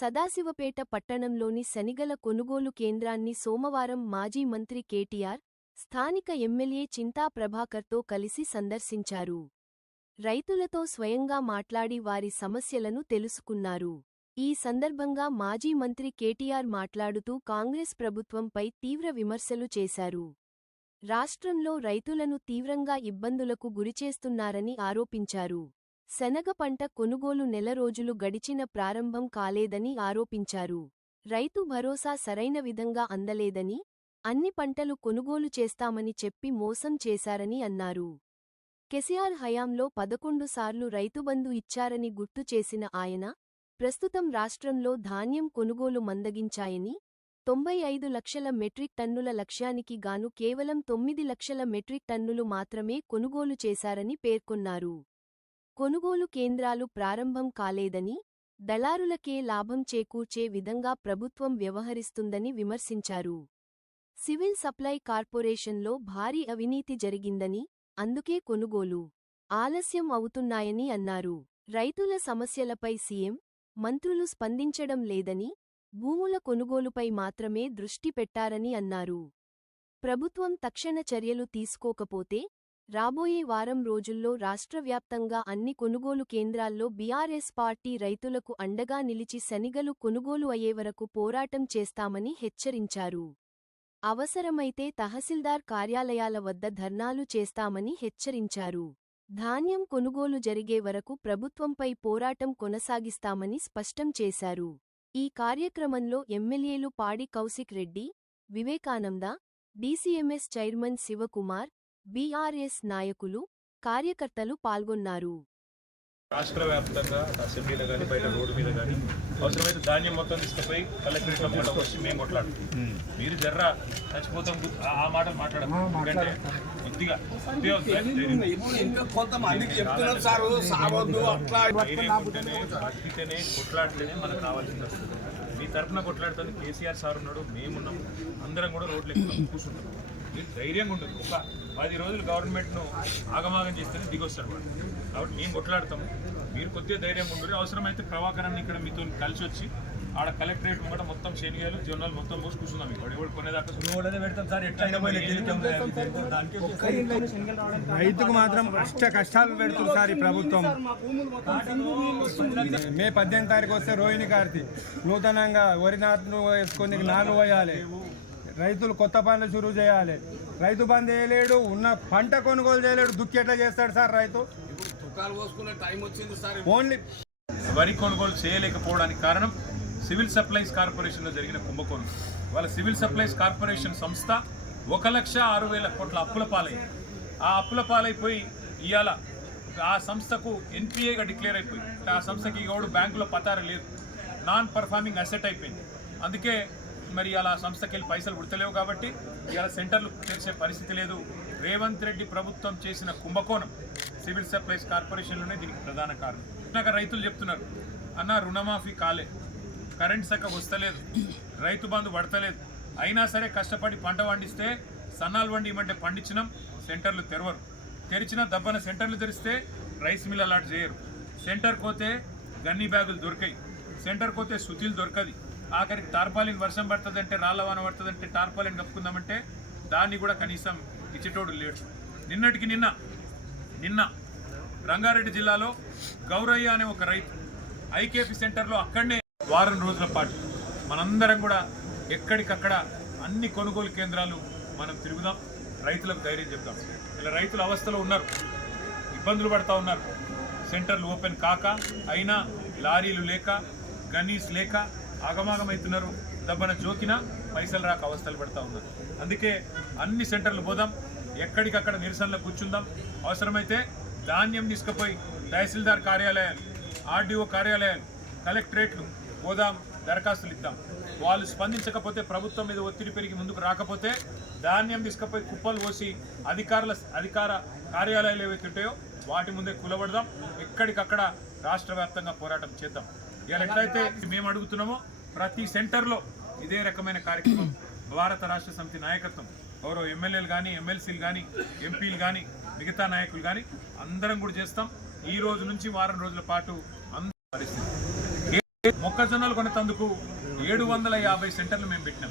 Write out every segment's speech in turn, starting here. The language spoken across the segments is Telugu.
సదాశివపేట పట్టణంలోని శనిగల కొనుగోలు కేంద్రాన్ని సోమవారం మాజీ మంత్రి కేటీఆర్, స్థానిక ఎమ్మెల్యే చింతా ప్రభాకర్తో కలిసి సందర్శించారు. రైతులతో స్వయంగా మాట్లాడి వారి సమస్యలను తెలుసుకున్నారు. ఈ సందర్భంగా మాజీ మంత్రి కేటీఆర్ మాట్లాడుతూ కాంగ్రెస్ ప్రభుత్వంపై తీవ్ర విమర్శలు చేశారు. రాష్ట్రంలో రైతులను తీవ్రంగా ఇబ్బందులకు గురిచేస్తున్నారని ఆరోపించారు. శనగ పంట కొనుగోలు నెల రోజులు గడిచిన ప్రారంభం కాలేదని ఆరోపించారు. రైతు భరోసా సరైన విధంగా అందలేదని, అన్ని పంటలు కొనుగోలు చేస్తామని చెప్పి మోసం చేశారని అన్నారు. కేసీఆర్ హయాంలో 11 సార్లు రైతుబంధు ఇచ్చారని గుర్తు చేసిన ఆయన, ప్రస్తుతం రాష్ట్రంలో ధాన్యం కొనుగోలు మందగించాయని, 95 లక్షల మెట్రిక్ టన్నుల లక్ష్యానికి గాను కేవలం 9 లక్షల మెట్రిక్ టన్నులు మాత్రమే కొనుగోలు చేశారని పేర్కొన్నారు. కొనుగోలు కేంద్రాలు ప్రారంభం కాలేదని, దళారులకే లాభం చేకూర్చే విధంగా ప్రభుత్వం వ్యవహరిస్తుందని విమర్శించారు. సివిల్ సప్లై కార్పొరేషన్లో భారీ అవినీతి జరిగిందని, అందుకే కొనుగోలు ఆలస్యం అవుతున్నాయని అన్నారు. రైతుల సమస్యలపై సీఎం, మంత్రులు స్పందించడం లేదని, భూముల కొనుగోలుపై మాత్రమే దృష్టి పెట్టారని అన్నారు. ప్రభుత్వం తక్షణ చర్యలు తీసుకోకపోతే రాబోయే వారం రోజుల్లో రాష్ట్రవ్యాప్తంగా అన్ని కొనుగోలు కేంద్రాల్లో బీఆర్ఎస్ పార్టీ రైతులకు అండగా నిలిచి శనిగలు కొనుగోలు అయ్యేవరకు పోరాటం చేస్తామని హెచ్చరించారు. అవసరమైతే తహసీల్దార్ కార్యాలయాల వద్ద ధర్నాలు చేస్తామని హెచ్చరించారు. ధాన్యం కొనుగోలు జరిగే వరకు ప్రభుత్వంపై పోరాటం కొనసాగిస్తామని స్పష్టం చేశారు. ఈ కార్యక్రమంలో ఎమ్మెల్యేలు పాడి కౌశిక్ రెడ్డి, వివేకానంద, డీసీఎంఎస్ చైర్మన్ శివకుమార్, బీఆర్ఎస్ నాయకులు, కార్యకర్తలు పాల్గొన్నారు. రాష్ట్ర వ్యాప్తంగా అసెంబ్లీలో కానీ బయట రోడ్డు మీద కానీ అవసరమైతే ధాన్యం మొత్తం తీసుకుపోయి కలెక్టరేట్లో మాట వచ్చి మేము కొట్లాడుతాం. మీరు జర్రా చచ్చిపోతాం ఆ మాటలు మాట్లాడము. ఎందుకంటే కొద్దిగా బతికితేనే కొట్లాడితేనే మనకు కావాల్సింది వస్తుంది. మీ తరఫున కొట్లాడుతుంది కేసీఆర్ సార్ ఉన్నాడు, మేమున్నాం, అందరం కూడా రోడ్లు ఎక్కువ కూర్చుంటాం. మీరు ధైర్యంగా ఉండదు. ఒక 10 రోజులు గవర్నమెంట్ను ఆగమాగం చేస్తేనే దిగొస్తాడు వాడు. కాబట్టి మేము కొట్లాడతాము, మీరు కొద్దిగా ధైర్యంగా ఉండరు. అవసరమైతే ప్రభాకరాన్ని ఇక్కడ మీతో కలిసి వచ్చి ఆడ కలెక్టరేట్ కూడా మొత్తం శనిగాయలు జొన్నలు మొత్తం పోసి కూర్చున్నాం. ఇక్కడ ఎవరు కొనేదాకా పెడతాం సార్. రైతుకు మాత్రం కష్టాలు పెడుతుంది సార్ ఈ ప్రభుత్వం. మే 18 తారీఖు వస్తే రోహిణి కార్తీ నూతనంగా వరి నాట్లు వేసుకొని నారు పోయాలి. రైతులు కొత్త పనులు షురూ చేయాలి. రైతు బంద్ చేయలేడు, ఉన్న పంట కొనుగోలు చేయలేడు. దుక్కి ఎట్లా చేస్తాడు సార్ రైతు? ఓన్లీ వరి కొనుగోలు చేయలేకపోవడానికి కారణం సివిల్ సప్లైస్ కార్పొరేషన్లో జరిగిన కుంభకోణం. వాళ్ళ సివిల్ సప్లైస్ కార్పొరేషన్ సంస్థ 1,06,000 కోట్ల అప్పుల పాలైంది. ఆ అప్పుల పాలైపోయి ఇవాళ ఆ సంస్థకు ఎన్పిఏగా డిక్లేర్ అయిపోయి, ఆ సంస్థకి ఎవడు బ్యాంకులో పతారు లేదు, నాన్ పర్ఫార్మింగ్ అసెట్ అయిపోయింది. అందుకే మరి అలా సంస్థకి వెళ్ళి పైసలు ఉడతలేవు. కాబట్టి ఇవాళ సెంటర్లు తెరిచే పరిస్థితి లేదు. రేవంత్ రెడ్డి ప్రభుత్వం చేసిన కుంభకోణం సివిల్ సప్లైస్ కార్పొరేషన్లోనే దీనికి ప్రధాన కారణం. నాకు రైతులు చెప్తున్నారు, అన్న రుణమాఫీ కాలే, కరెంట్ చక్కగా వస్తలేదు, రైతు బంధు పడతలేదు, అయినా సరే కష్టపడి పంట పండిస్తే సన్నాలు వండి ఇవ్వమంటే పండించినాం, సెంటర్లు తెరవరు. తెరిచిన దబ్బన సెంటర్లు తెరిస్తే రైస్ మిల్ అలాట్ చేయరు. సెంటర్కి పోతే గన్నీ బ్యాగులు దొరికాయి, సెంటర్కి పోతే సుతీలు దొరకది. ఆఖరికి టార్పాలిన్ వర్షం పడుతుందంటే, రాళ్ళ వాన పడుతుందంటే టార్పాలిన్ కప్పుకుందామంటే దాన్ని కూడా కనీసం ఇచ్చేటోడు లేడు. నిన్నటికి నిన్న రంగారెడ్డి జిల్లాలో గౌరయ్య అనే ఒక రైతు ఐకేపీ సెంటర్లో అక్కడనే వారం రోజుల పాటు మనందరం కూడా ఎక్కడికక్కడ అన్ని కొనుగోలు కేంద్రాలు మనం తిరుగుదాం, రైతులకు ధైర్యం చెప్తాం. ఇలా రైతులు అవస్థలో ఉన్నారు, ఇబ్బందులు పడుతూ ఉన్నారు. సెంటర్లు ఓపెన్ కాక, అయినా లారీలు లేక, గనీస్ లేక ఆగమాగమవుతున్నారు. దబ్బన జోకినా పైసలు రాక అవస్థలు పడుతూ ఉన్నారు. అందుకే అన్ని సెంటర్లు పోదాం, ఎక్కడికక్కడ నిరసనలో కూర్చుందాం. అవసరమైతే ధాన్యం తీసుకుపోయి తహసీల్దార్ కార్యాలయాలు, ఆర్డీఓ కార్యాలయాలు, కలెక్టరేట్లు పోదాం, దరఖాస్తులు ఇద్దాం. వాళ్ళు స్పందించకపోతే, ప్రభుత్వం మీద ఒత్తిడి పెరిగి ముందుకు రాకపోతే ధాన్యం తీసుకుపోయి కుప్పలు పోసి అధికార కార్యాలయాలు ఏవైతే ఉంటాయో వాటి ముందే కూలబడదాం. ఎక్కడికక్కడ రాష్ట్ర వ్యాప్తంగా పోరాటం చేద్దాం. ఇలా ఎట్లయితే మేము అడుగుతున్నామో ప్రతి సెంటర్లో ఇదే రకమైన కార్యక్రమం భారత రాష్ట్ర సమితి నాయకత్వం, గౌరవ ఎమ్మెల్యేలు కానీ, ఎమ్మెల్సీలు కానీ, ఎంపీలు కానీ, మిగతా నాయకులు కానీ అందరం కూడా చేస్తాం. ఈ రోజు నుంచి వారం రోజుల పాటు అందరి పరిస్థితి మొక్కజొన్నలు కొనేందుకు 750 సెంటర్లు మేము పెట్టినాం.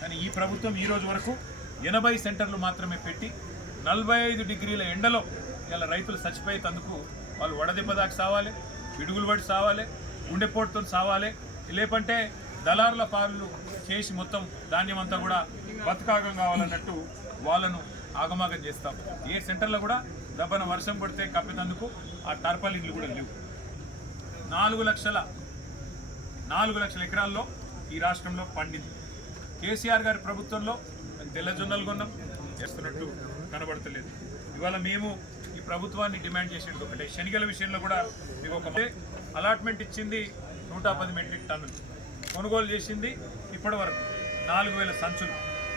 కానీ ఈ ప్రభుత్వం ఈ రోజు వరకు 80 సెంటర్లు మాత్రమే పెట్టి 45 డిగ్రీల ఎండలో ఇలా రైతులు చచ్చిపోయేందుకు వాళ్ళు వడదెబ్బ దాకా సావాలి, పిడుగులు పడి సావాలి, గుండెపోటుతో సావాలి, లేకుంటే దళారుల పాలు చేసి మొత్తం ధాన్యం అంతా కూడా బతుకాగం కావాలన్నట్టు వాళ్ళను ఆగమాగం చేస్తాం. ఏ సెంటర్లో కూడా దబ్బన వర్షం పడితే కప్పేందుకు ఆ టార్పాల్ ఇల్లు కూడా లేవు. 4 లక్షల ఎకరాల్లో ఈ రాష్ట్రంలో పండింది. కేసీఆర్ గారి ప్రభుత్వంలో తెల్ల జొన్నలు కొన్నాం, చేస్తున్నట్టు కనబడతలేదు. ఇవాళ మేము ఈ ప్రభుత్వాన్ని డిమాండ్ చేసేది ఒకటే, శనిగల విషయంలో కూడా మీకు ఒక అలాట్మెంట్ ఇచ్చింది 110 మెట్రిక్ టన్నులు, కొనుగోలు చేసింది ఇప్పటి వరకు 4000 సంచులు.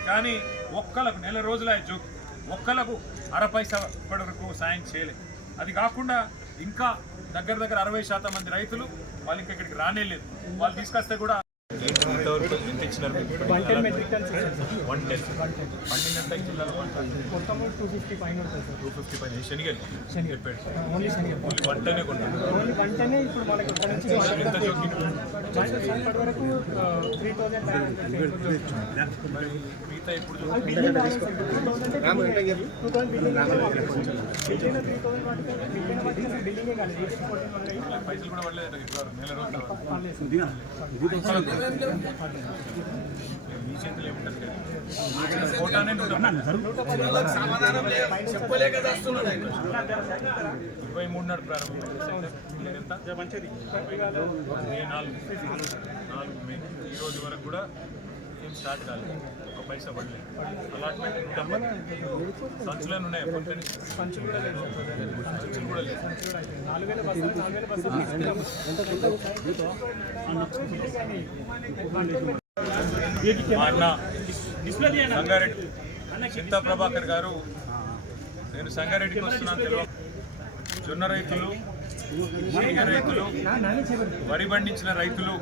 కానీ ఒక్కలకు నెల రోజుల జోక్ ఒక్కలకు 0.5 పైసా ఇప్పటి వరకు సాయం చేయలేదు. అది కాకుండా ఇంకా దగ్గర 60% మంది రైతులు వాళ్ళు ఇంకా ఇక్కడికి రానేలేదు. వాళ్ళు తీసుకొస్తే కూడా పైసలు కూడా పడలేదు నెల రోజులు. మీ చేతులు ఏముంటుంది? కోటానే 23 నాడు ప్రారంభం. మే ఈ రోజు వరకు కూడా ఏం స్టార్ట్ కాలేదు, 1 పైసా పడలేదు. అలాట్మెంట్ సంచులే ఉన్నాయి, సంచులు కూడా లేదు. మా అన్న సంగారెడ్డి చింతా ప్రభాకర్ గారు, నేను సంగారెడ్డికి వస్తున్నాను తెలియదు. జొన్న రైతులు, శనగ రైతులు, వరి పండించిన రైతులు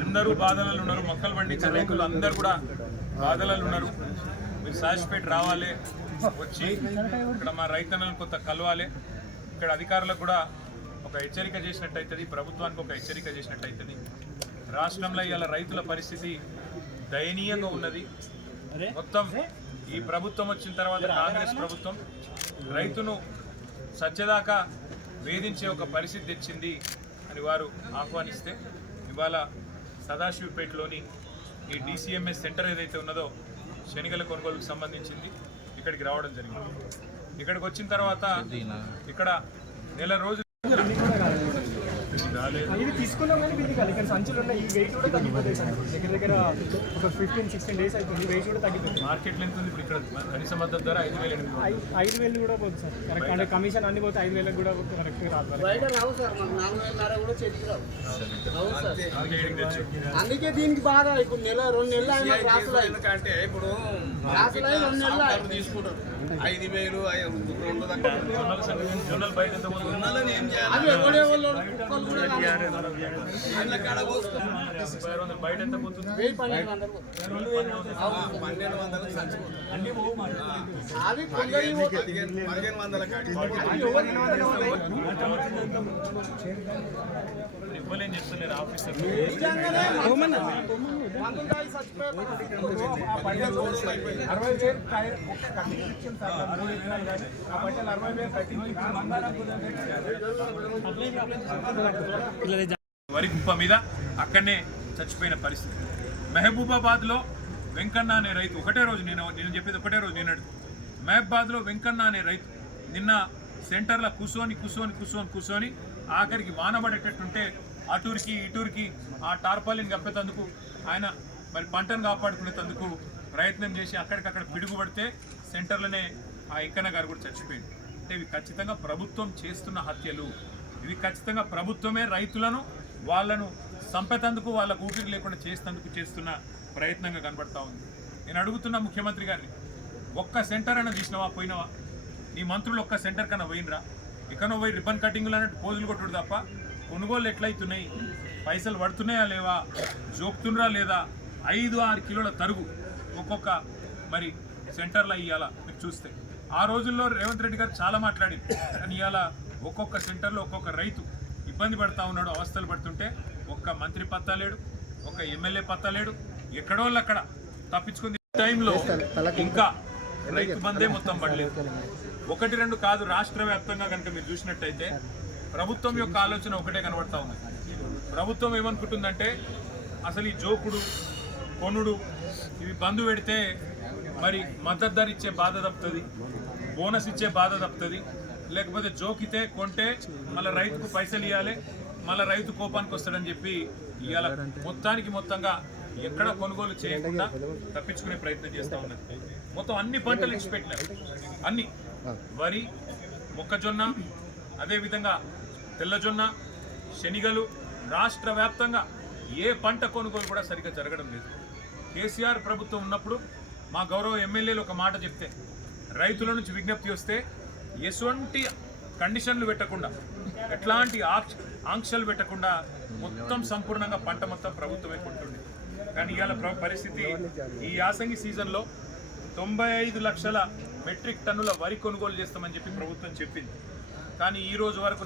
అందరూ బాధలలో ఉన్నారు. మొక్కలు పండించిన రైతులు అందరూ కూడా బాధలలో ఉన్నారు. మీరు సాసిపేట రావాలి, వచ్చి ఇక్కడ మా రైతన్నలను కొంత కలవాలి. ఇక్కడ అధికారులకు కూడా ఒక హెచ్చరిక చేసినట్టు అవుతుంది, ప్రభుత్వానికి ఒక హెచ్చరిక చేసినట్టు అవుతుంది. రాష్ట్రంలో ఇవాళ రైతుల పరిస్థితి దయనీయంగా ఉన్నది. మొత్తం ఈ ప్రభుత్వం వచ్చిన తర్వాత కాంగ్రెస్ ప్రభుత్వం రైతును సత్యదాకా వేధించే ఒక పరిస్థితి తెచ్చింది అని వారు ఆహ్వానిస్తే ఇవాళ సదాశివపేటలోని ఈ DCMS సెంటర్ ఏదైతే ఉన్నదో శనిగల కొనుగోలుకు సంబంధించింది ఇక్కడికి రావడం జరిగింది. ఇక్కడికి వచ్చిన తర్వాత ఇక్కడ నెల రోజులు తీసుకున్నాం కానీ వీళ్ళు కాదు. ఇక్కడ సంచులు ఉన్నాయి, ఈ వెయిట్ కూడా తగ్గిపోతాయి సార్. దగ్గర ఒక 15-16 డేస్ అయిపోయింది, వెయిట్ కూడా తగ్గిపోతుంది. మార్కెట్లో ఎంత ఉంది ఇప్పుడు? ఇక్కడ కనీస మద్దతు ధర 5,000 కూడా పోతుంది సార్. కరెక్ట్ అంటే కమిషన్ అన్ని పోతే 5,000 కూడా కరెక్ట్గా రాదు. అందుకే దీనికి బాగా ఇప్పుడు 2 నెలలు ఎందుకంటే ఇప్పుడు 2 నెలలు తీసుకుంటారు 5,000 జొన్నలు బయట ఎంత బయట ఎంత పోతుంది? 1,500 ఇవ్వలేని చెప్తున్నారు ఆఫీసర్. వరి గుప్ప మీద అక్కడనే చచ్చిపోయిన పరిస్థితి. మహబూబాబాద్లో వెంకన్న అనే రైతు ఒకటే రోజు, నేను చెప్పేది ఒకటే రోజు నిన్నడు. మహబూబాబాద్లో వెంకన్న అనే రైతు నిన్న సెంటర్లో కూర్చొని ఆఖరికి వానబడేటట్టుంటే అటూరికి ఇటూరికి ఆ టార్పాలిన్ కప్పేందుకు ఆయన మరి పంటను కాపాడుకునేందుకు ప్రయత్నం చేసి అక్కడికక్కడ పిడుగుపడితే సెంటర్లోనే ఆ వెంకన్న గారు కూడా చచ్చిపోయింది. అంటే ఇవి ఖచ్చితంగా ప్రభుత్వం చేస్తున్న హత్యలు. ఇవి ఖచ్చితంగా ప్రభుత్వమే రైతులను వాళ్ళను సంపేతందుకు వాళ్ళకు ఊపిరి లేకుండా చేస్తున్న ప్రయత్నంగా కనబడతా ఉంది. నేను అడుగుతున్న ముఖ్యమంత్రి గారిని, ఒక్క సెంటర్ అయినా చూసినావా? పోయినావా? నీ మంత్రులు ఒక్క సెంటర్ కన్నా పోయినరా? ఎక్కడో పోయి రిబ్బన్ కటింగ్లు అన్నట్టు పోజులు కొట్టుడు తప్ప కొనుగోలు ఎట్లయితున్నాయి, పైసలు పడుతున్నాయా లేవా, జోపుతున్నరా లేదా, 5-6 కిలోల తరుగు ఒక్కొక్క మరి సెంటర్లో ఇవ్వాలా మీరు చూస్తే. ఆ రోజుల్లో రేవంత్ రెడ్డి గారు చాలా మాట్లాడింది, కానీ ఇవాళ ఒక్కొక్క సెంటర్లో ఒక్కొక్క రైతు ఇబ్బంది పడతా ఉన్నాడు, అవస్థలు పడుతుంటే ఒక్క మంత్రి పత్తా లేడు, ఒక్క ఎమ్మెల్యే పత్తా లేడు, ఎక్కడో అక్కడ తప్పించుకుంది. టైంలో ఇంకా రైతు బందే మొత్తం పడలేదు. 1-2 కాదు, రాష్ట్ర వ్యాప్తంగా కనుక మీరు చూసినట్టయితే ప్రభుత్వం యొక్క ఆలోచన ఒకటే కనబడతా ఉంది. ప్రభుత్వం ఏమనుకుంటుందంటే అసలు ఈ జోకుడు కొనుడు ఇవి బంధు పెడితే మరి మద్దతు ధర ఇచ్చే బాధ తప్పుతుంది, బోనస్ ఇచ్చే బాధ తప్పుతుంది, లేకపోతే జోకితే కొంటే మళ్ళీ రైతుకు పైసలు ఇవ్వాలి, మళ్ళీ రైతు కోపానికి వస్తాడని చెప్పి ఇవాళ మొత్తంగా ఎక్కడ కొనుగోలు చేయకుండా తప్పించుకునే ప్రయత్నం చేస్తూ ఉన్నది. మొత్తం అన్ని పంటలు ఇచ్చిపెట్టినారు. అన్ని వరి, మొక్కజొన్న, అదేవిధంగా తెల్లజొన్న, శనిగలు, రాష్ట్ర వ్యాప్తంగా ఏ పంట కొనుగోలు కూడా సరిగ్గా జరగడం లేదు. కేసీఆర్ ప్రభుత్వం ఉన్నప్పుడు మా గౌరవ ఎమ్మెల్యేలు ఒక మాట చెప్తే, రైతుల నుంచి విజ్ఞప్తి వస్తే ఎటువంటి కండిషన్లు పెట్టకుండా, ఎట్లాంటి ఆంక్షలు పెట్టకుండా మొత్తం సంపూర్ణంగా పంట మొత్తం ప్రభుత్వమే కొంటుంది. కానీ ఇవాళ పరిస్థితి ఈ యాసంగి సీజన్లో 95 లక్షల మెట్రిక్ టన్నుల వరి కొనుగోలు చేస్తామని చెప్పి ప్రభుత్వం చెప్పింది. కానీ ఈ రోజు వరకు